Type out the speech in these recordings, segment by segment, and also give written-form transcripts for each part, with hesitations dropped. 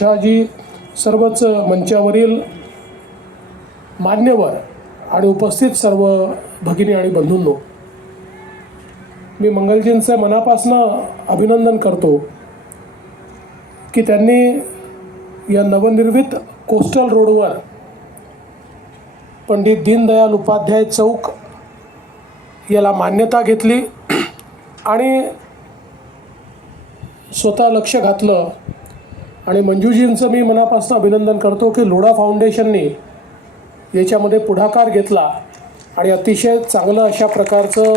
शहाजी, सर्वच मंचावरील मान्यवर आणि उपस्थित सर्व भगिनी आणि बंधूंनो, मी मंगलजींचं मनापासून अभिनंदन करतो की त्यांनी या नवनिर्मित कोस्टल रोडवर पंडित दीनदयाल उपाध्याय चौक याला मान्यता घेतली आणि स्वतः लक्ष घातलं. आणि मंजूजींचं मी मनापासून अभिनंदन करतो की लोढा फाउंडेशनने याच्यामध्ये पुढाकार घेतला आणि अतिशय चांगलं अशा प्रकारचं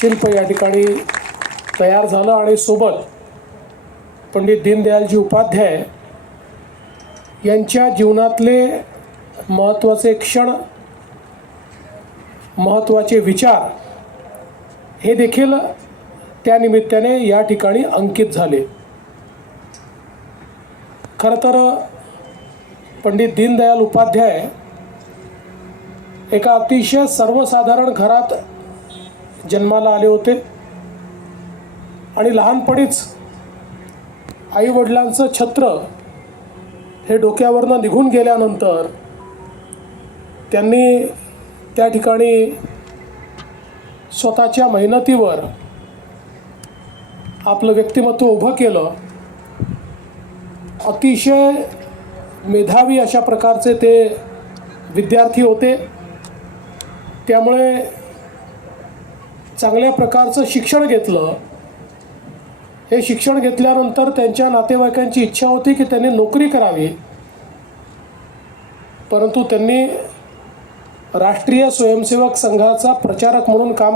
शिल्प या ठिकाणी तयार झालं. आणि सोबत पंडित दीनदयालजी उपाध्याय यांच्या जीवनातले महत्त्वाचे क्षण, महत्त्वाचे विचार हे देखील त्या निमित्ताने या ठिकाणी अंकित झाले. खरं तर पंडित दीनदयाल उपाध्याय एका अतिशय सर्वसाधारण घरात जन्माला आले होते आणि लहानपणीच आईवडिलांचं छत्र हे डोक्यावरनं निघून गेल्यानंतर त्यांनी त्या ठिकाणी स्वतःच्या मेहनतीवर आपलं व्यक्तिमत्व उभं केलं. अतिशय मेधावी अशा प्रकारचे ते विद्यार्थी होते. त्यामुळे चांगल्या प्रकारचं शिक्षण घेतलं. हे शिक्षण घेतल्यानंतर त्यांच्या नातेवाईकांची इच्छा होती की त्यांनी नोकरी करावी, परंतु त्यांनी राष्ट्रीय स्वयंसेवक संघाचा प्रचारक म्हणून काम